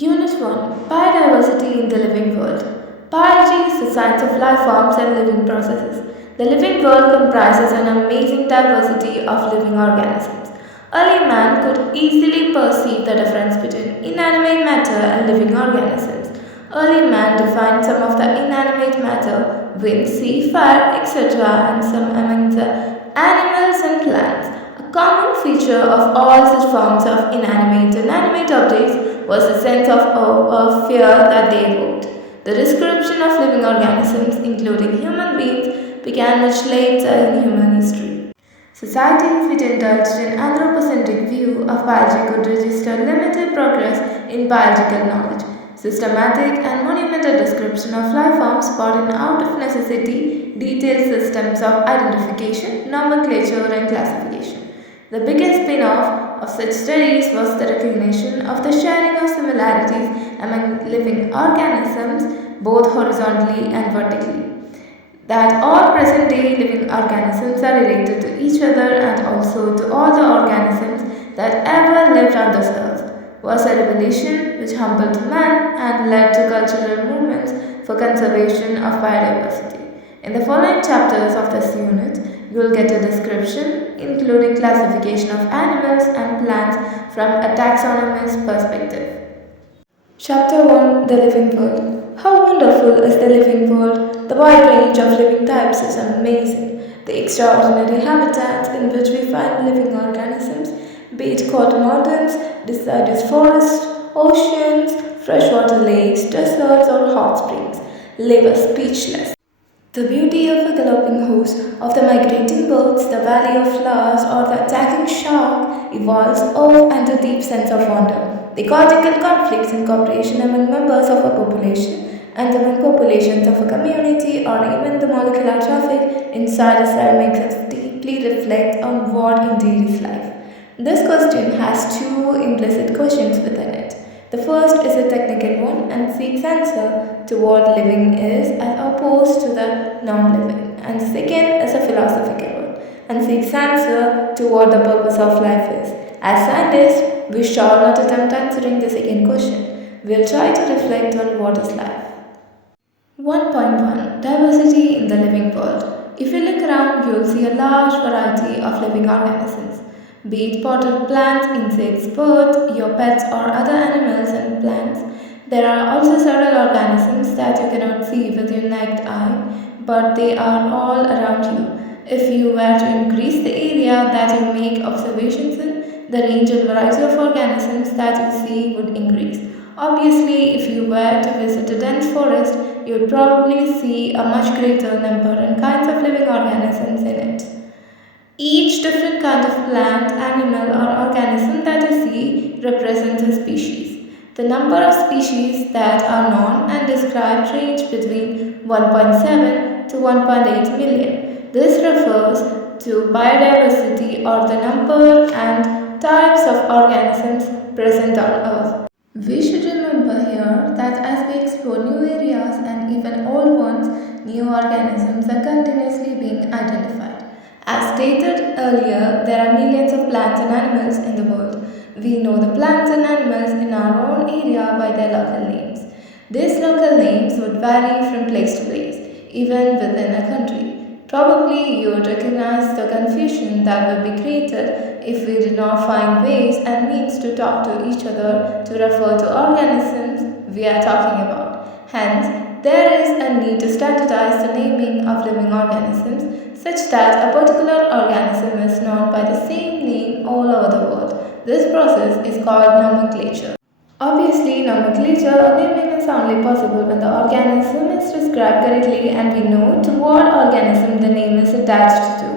Unit 1 Biodiversity in the Living World. Biology is the science of life forms and living processes. The living world comprises an amazing diversity of living organisms. Early man could easily perceive the difference between inanimate matter and living organisms. Early man defined some of the inanimate matter, wind, sea, fire, etc., and some among the animals and plants. A common feature of all such forms of inanimate and animate objects was the sense of awe or fear that they evoked. The description of living organisms, including human beings, began much later in human history. Societies which indulged in anthropocentric view of biology could register limited progress in biological knowledge. Systematic and monumental description of life forms brought in out of necessity detailed systems of identification, nomenclature, and classification. The biggest spin-off of such studies was the recognition of the sharing of similarities among living organisms, both horizontally and vertically. That all present-day living organisms are related to each other and also to all the organisms that ever lived on this earth was a revelation which humbled man and led to cultural movements for conservation of biodiversity. In the following chapters of this unit, you will get a description, including classification of animals and plants from a taxonomist perspective. Chapter 1 The Living World. How wonderful is the living world! The wide range of living types is amazing. The extraordinary habitats in which we find living organisms, be it cold mountains, deciduous forests, oceans, freshwater lakes, deserts, or hot springs, leave us speechless. The beauty of a galloping host, of the migrating birds, the valley of flowers, or the attacking shark evolves awe and a deep sense of wonder. The ecological conflicts and cooperation among members of a population and among populations of a community, or even the molecular traffic inside a cell makes us deeply reflect on what indeed is life. This question has two implicit questions within it. The first is a technical one and seeks answer to what living is as opposed to the non-living. And the second is a philosophical one and seeks answer to what the purpose of life is. As scientists, we shall not attempt answering the second question. We'll try to reflect on what is life. 1.1 Diversity in the living world. If you look around, you'll see a large variety of living organisms. Be it potted plants, insects, birds, your pets or other animals and plants. There are also several organisms that you cannot see with your naked eye, but they are all around you. If you were to increase the area that you make observations in, the range and variety of organisms that you see would increase. Obviously, if you were to visit a dense forest, you would probably see a much greater number and kinds of living organisms in it. Each different kind of plant, animal, or organism that you see represents a species. The number of species that are known and described range between 1.7 to 1.8 million. This refers to biodiversity or the number and types of organisms present on Earth. We should remember here that as we explore new areas and even old ones, new organisms are continuously being identified. As stated earlier, there are millions of plants and animals in the world. We know the plants and animals in our own area by their local names. These local names would vary from place to place, even within a country. Probably you would recognize the confusion that would be created if we did not find ways and means to talk to each other to refer to organisms we are talking about. Hence, there is a need to standardize the naming of living organisms such that a particular organism is known by the same name all over the world. This process is called nomenclature. Obviously, nomenclature or naming is only possible when the organism is described correctly and we know to what organism the name is attached to.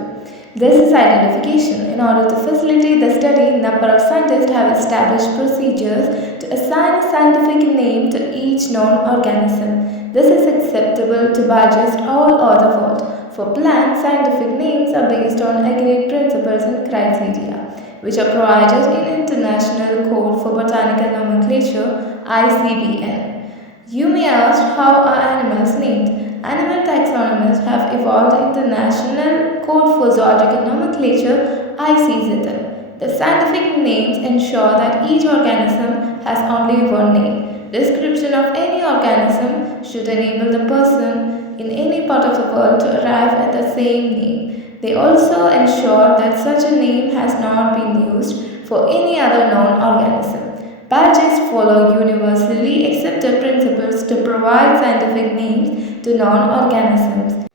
This is identification. In order to facilitate the study, a number of scientists have established procedures to assign a scientific name to each known organism. This is acceptable to biologists all over the world. For plants, scientific names are based on agreed principles and criteria, which are provided in International Code for Botanical Nomenclature (ICBN). You may ask, how are animals named? Animal taxonomists have evolved International Code for Zoological Nomenclature (ICZN). The scientific names ensure that each organism has only one name. Description of any organism should enable the person in any part of the world to arrive at the same name. They also ensure that such a name has not been used for any other known organism. Badges follow universally accepted principles to provide scientific names to known organisms.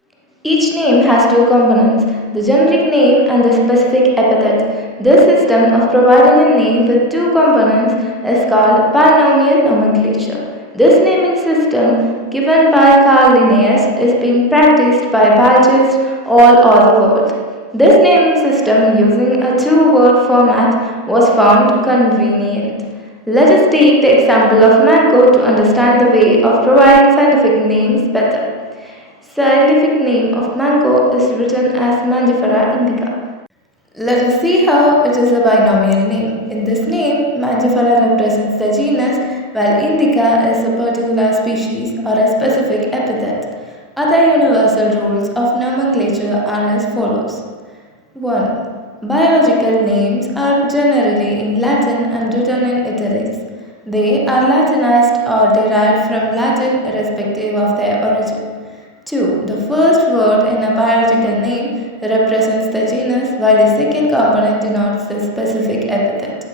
Each name has two components, the generic name and the specific epithet. This system of providing a name with two components is called binomial nomenclature. This naming system, given by Carl Linnaeus, is being practiced by biologists all over the world. This naming system, using a two-word format, was found convenient. Let us take the example of mango to understand the way of providing scientific names better. Scientific name of mango is written as Mangifera indica. Let us see how it is a binomial name. In this name, Mangifera represents the genus, while indica is a particular species or a specific epithet. Other universal rules of nomenclature are as follows. 1. Biological names are generally in Latin and written in italics. They are Latinized or derived from Latin irrespective of their origin. 2. The first word in a biological name represents the genus while the second component denotes the specific epithet.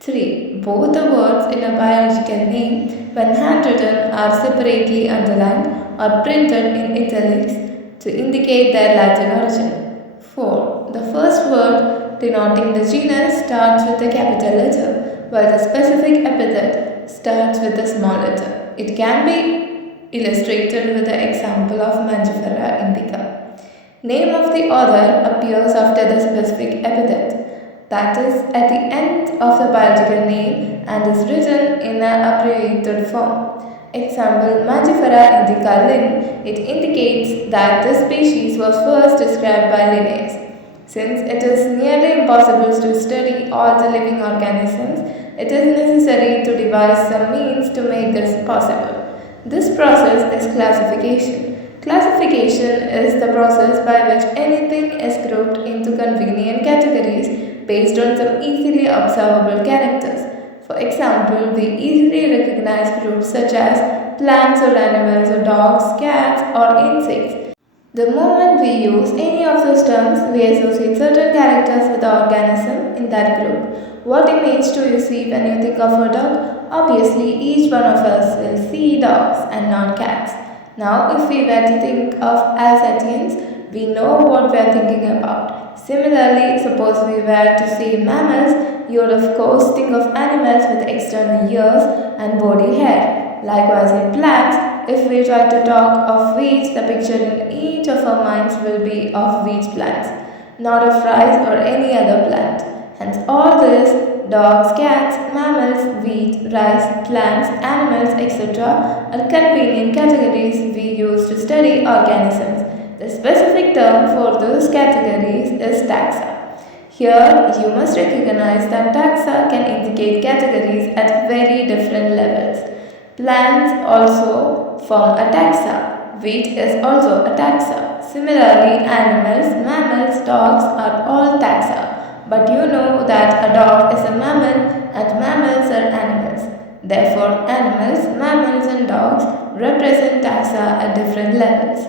3. Both the words in a biological name, when handwritten, are separately underlined or printed in italics to indicate their Latin origin. 4. The first word denoting the genus starts with a capital letter, while the specific epithet starts with a small letter. It can be illustrated with the example of Mangifera indica. Name of the author appears after the specific epithet, that is, at the end of the biological name and is written in an abbreviated form. Example, Mangifera indica Linn. It indicates that this species was first described by Linnaeus. Since it is nearly impossible to study all the living organisms, it is necessary to devise some means to make this possible. This process is classification. Classification is the process by which anything is grouped into convenient categories based on some easily observable characters. For example, we easily recognize groups such as plants or animals or dogs, cats or insects. The moment we use any of those terms, we associate certain characters with the organism in that group. What image do you see when you think of a dog? Obviously, each one of us will see dogs and not cats. Now, if we were to think of Alsatians, we know what we are thinking about. Similarly, suppose we were to say mammals, you would of course think of animals with external ears and body hair. Likewise, in plants, if we try to talk of weeds, the picture in each of our minds will be of weeds plants, not of rice or any other plant. Hence, all this, dogs, cats, mammals, wheat, rice, plants, animals, etc. are convenient categories we use to study organisms. The specific term for those categories is taxa. Here, you must recognize that taxa can indicate categories at very different levels. Plants also form a taxa. Wheat is also a taxa. Similarly, animals, mammals, dogs are all taxa. But you know that a dog is a mammal and mammals are animals. Therefore, animals, mammals and dogs represent taxa at different levels.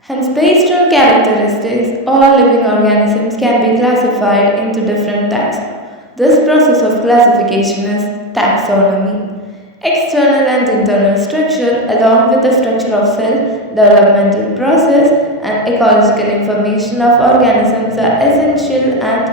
Hence, based on characteristics, all living organisms can be classified into different taxa. This process of classification is taxonomy. External and internal structure, along with the structure of cell, developmental process, and ecological information of organisms are essential and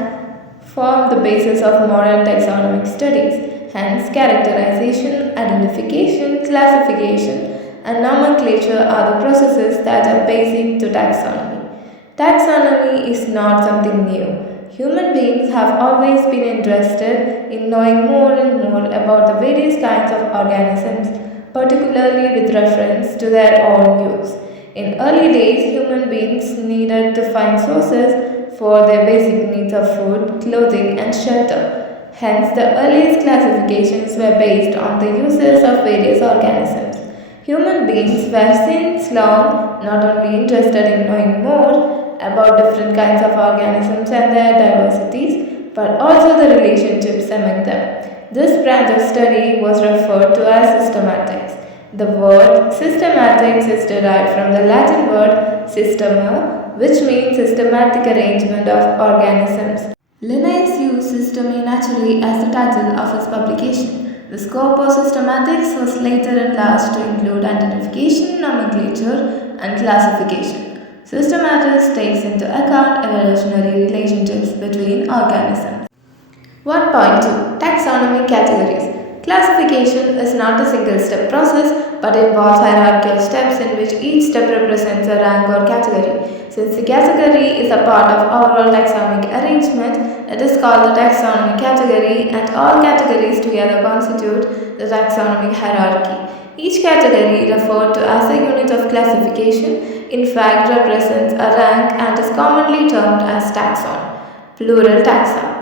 form the basis of modern taxonomic studies. Hence, characterization, identification, classification, and nomenclature are the processes that are basic to taxonomy. Taxonomy is not something new. Human beings have always been interested in knowing more and more about the various kinds of organisms, particularly with reference to their own use. In early days, human beings needed to find sources for their basic needs of food, clothing, and shelter. Hence, the earliest classifications were based on the uses of various organisms. Human beings were since long not only interested in knowing more about different kinds of organisms and their diversities, but also the relationships among them. This branch of study was referred to as systematics. The word systematics is derived from the Latin word systema, which means systematic arrangement of organisms. Linnaeus used systeme naturally as the title of his publication. The scope of systematics was later enlarged to include identification, nomenclature, and classification. Systematics takes into account evolutionary relationships between organisms. 1.2 Taxonomy categories. Classification is not a single step process but involves hierarchical steps in which each step represents a rank or category. Since the category is a part of overall taxonomic arrangement, it is called the taxonomy category, and all categories together constitute the taxonomic hierarchy. Each category, referred to as a unit of classification, in fact represents a rank and is commonly termed as taxon, plural taxa.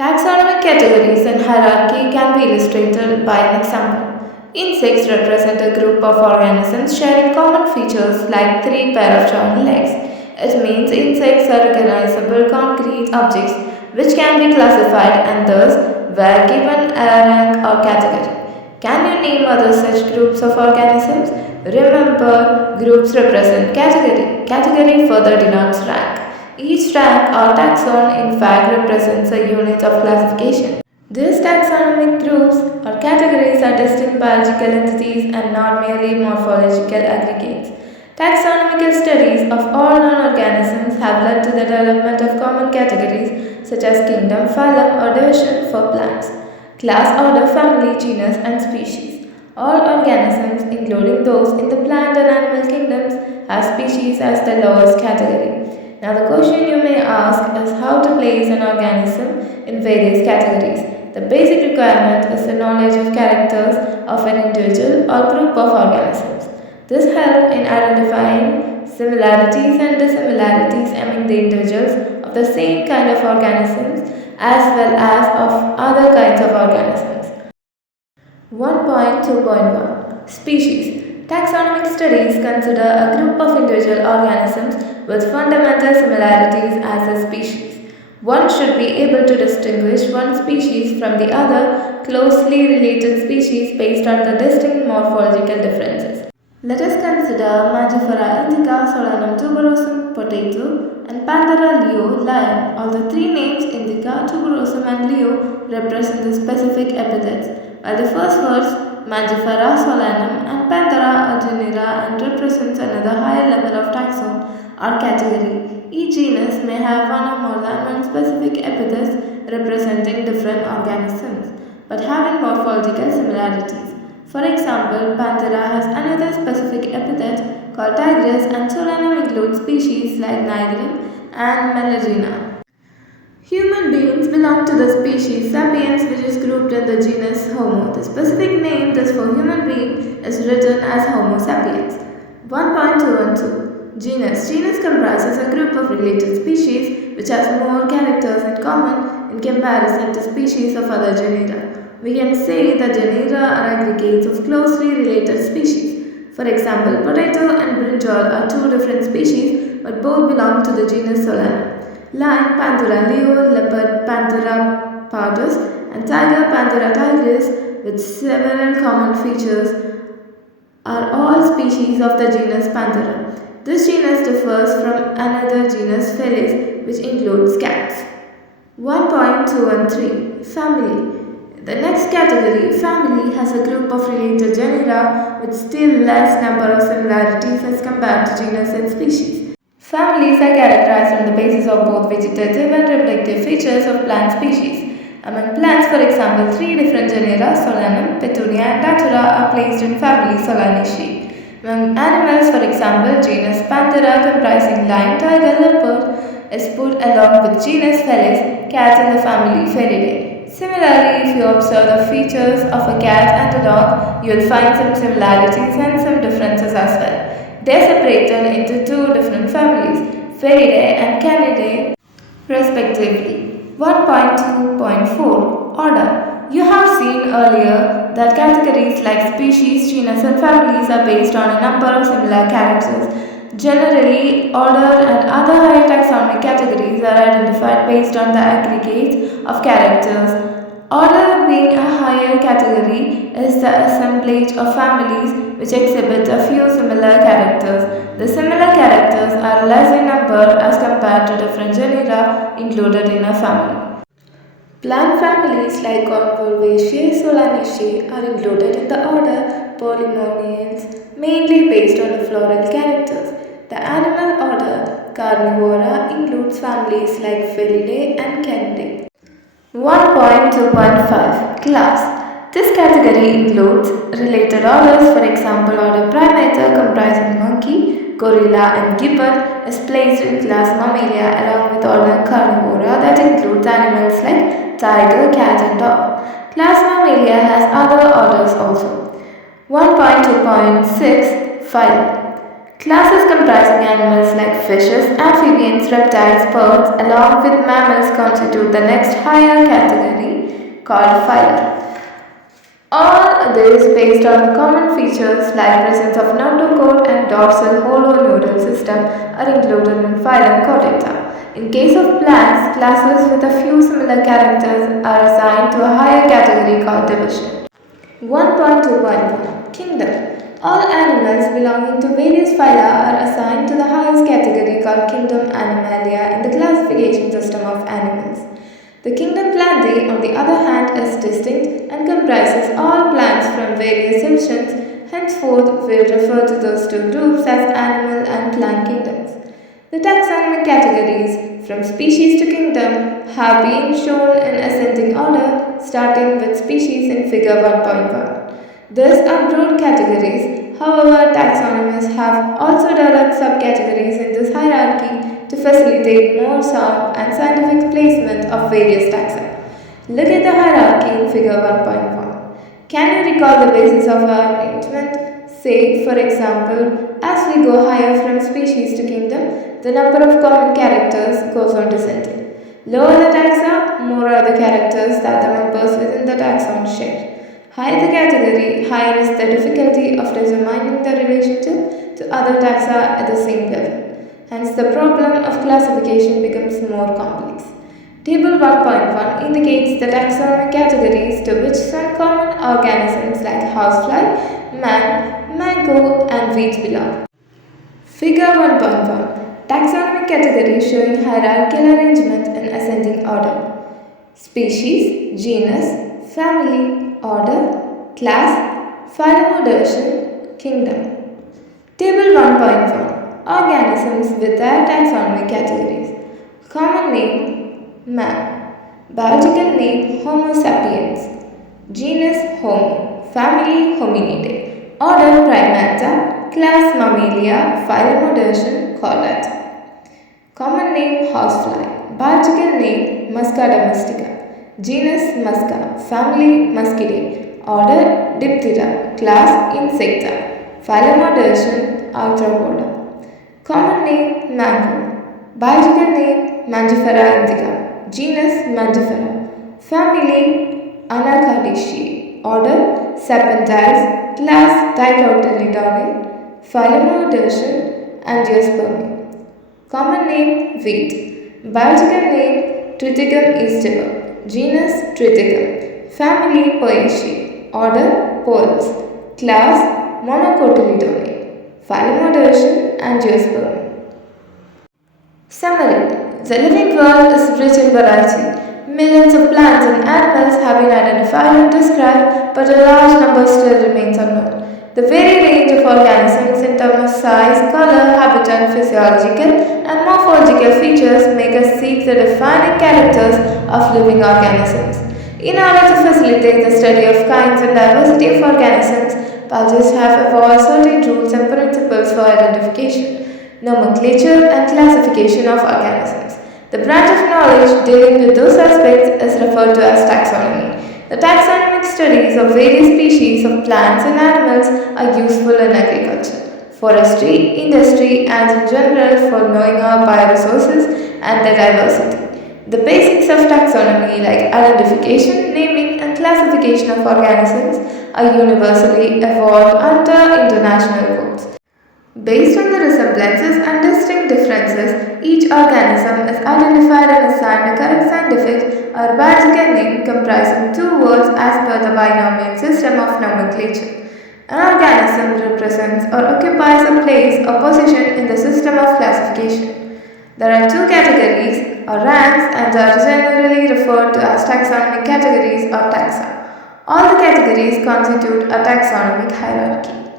Taxonomic categories and hierarchy can be illustrated by an example. Insects represent a group of organisms sharing common features like three pair of joined legs. It means insects are recognizable concrete objects which can be classified and thus were given a rank or category. Can you name other such groups of organisms? Remember, groups represent category. Category further denotes rank. Each rank or taxon in fact represents a unit of classification. These taxonomic groups or categories are distinct biological entities and not merely morphological aggregates. Taxonomical studies of all non-organisms have led to the development of common categories such as kingdom, phylum, or division for plants, class, order, family, genus, and species. All organisms, including those in the plant and animal kingdoms, have species as the lowest category. Now the question you may ask is how to place an organism in various categories. The basic requirement is the knowledge of characters of an individual or group of organisms. This helps in identifying similarities and dissimilarities among the individuals of the same kind of organisms as well as of other kinds of organisms. 1.2.1 Species. Taxonomic studies consider a group of individual organisms with fundamental similarities as a species. One should be able to distinguish one species from the other closely related species based on the distinct morphological differences. Let us consider Mangifera indica, Solanum tuberosum, potato, and Panthera leo, lion. All the three names indica, tuberosum, and leo represent the specific epithets, while the first words Mangifera, Solanum, and Panthera are genera and represents another higher level of taxon or category. Each genus may have one or more than one specific epithet representing different organisms, but having morphological similarities. For example, Panthera has another specific epithet called tigris, and Solanum includes species like nigrin and melagina. Human beings belong to the species sapiens, which is grouped in the genus Homo. The specific name thus for human being is written as Homo sapiens. 1.212 Genus. Genus comprises a group of related species which has more characters in common in comparison to species of other genera. We can say that genera are aggregates of closely related species. For example, potato and brinjal are two different species but both belong to the genus Solanum. Lion, Panthera leo, leopard, Panthera pardus, and tiger, Panthera tigris, with several common features, are all species of the genus Panthera. This genus differs from another genus Felis, which includes cats. 1.213 Family. The next category, family, has a group of related genera with still less number of similarities as compared to genus and species. Families are characterized on the basis of both vegetative and reproductive features of plant species. Among plants, for example, three different genera, Solanum, Petunia, and Datura, are placed in family Solanaceae. Among animals, for example, genus Panthera, comprising lion, tiger, leopard, is put along with genus Felis, cat, in the family Felidae. Similarly, if you observe the features of a cat and a dog, you will find some similarities and some differences as well. They are separated into two different families, Felidae and Canidae, respectively. 1.2.4 Order. You have seen earlier that categories like species, genus, and families are based on a number of similar characters. Generally, order and other higher taxonomic categories are identified based on the aggregates of characters Order, being a higher category, is the assemblage of families which exhibit a few similar characters. The similar characters are less in number as compared to different genera included in a family. Plant families like Convolvulaceae, Solanaceae are included in the order Polynomials, mainly based on the floral characters. The animal order Carnivora includes families like Felidae and Canidae. 1.2.5 Class. This category includes related orders, for example, order Primata comprising monkey, gorilla, and gibbon is placed in class Mammalia along with order Carnivora that includes animals like tiger, cat, and dog. Class Mammalia has other orders also. 1.2.6 Phylum. Classes comprising animals like fishes, amphibians, reptiles, birds, along with mammals constitute the next higher category called phylum. All this based on common features like presence of notochord and dorsal holoneural system are included in phylum Chordata. In case of plants, classes with a few similar characters are assigned to a higher category called division. 1.2.1 Kingdom. All animals belonging to various phyla are assigned to the highest category called Kingdom Animalia in the classification system of animals. The Kingdom Plantae, on the other hand, is distinct and comprises all plants from various divisions. Henceforth, we will refer to those two groups as animal and plant kingdoms. The taxonomic categories from species to kingdom have been shown in ascending order, starting with species in figure 1.1. These are broad categories. However, taxonomists have also developed subcategories in this hierarchy to facilitate more sound and scientific placement of various taxa. Look at the hierarchy in figure 1.1. Can you recall the basis of our arrangement? Say, for example, as we go higher from species to kingdom, the number of common characters goes on descending. Lower the taxa, more are the characters that the members within the taxon share. Higher the category, higher is the difficulty of determining the relationship to other taxa at the same level. Hence, the problem of classification becomes more complex. Table 1.1 indicates the taxonomic categories to which some common organisms like housefly, man, mango, and wheat belong. Figure 1.1 Taxonomic category showing hierarchical arrangement in ascending order. Species, genus, family, order, class, phylum, kingdom. Table 1.1 Organisms with their taxonomic categories. Common name man. Biological name Homo sapiens. Genus Homo. Family Hominidae. Order Primata. Class Mammalia. Phylum Chordata. Common name housefly. Biological name Musca domestica. Genus Musca, family Muscidae, order Diptera, class Insecta, phylum Arthropoda. Common name Mango, biological name Mangifera indica, genus Mangifera, family Anacardiaceae, order Serpentiles, class Dicotyledonnae, phylum Angiospermae. Common name Wheat, biological name Triticum aestivum. Genus Triticum, family Poaceae, order Poles, class Monocotyledonnae, phylum Angiospermae. Summary: The living world is rich in variety. Millions of plants and animals have been identified and described, but a large number still remains unknown. The very range of organisms in terms of size, color, habitat, physiological, and morphological features make us seek the defining characters of living organisms. In order to facilitate the study of kinds and diversity of organisms, biologists have evolved certain rules and principles for identification, nomenclature, and classification of organisms. The branch of knowledge dealing with those aspects is referred to as taxonomy. The taxonomic studies of various species of plants and animals are useful in agriculture, forestry, industry, and in general for knowing our bioresources and their diversity. The basics of taxonomy like identification, naming, and classification of organisms are universally evolved under international codes. Based on the resemblances and distinct differences, each organism is identified and assigned a correct scientific or biological name comprising two words as per the binomial system of nomenclature. An organism represents or occupies a place or position in the system of classification. There are two categories or ranks and are generally referred to as taxonomic categories or taxa. All the categories constitute a taxonomic hierarchy.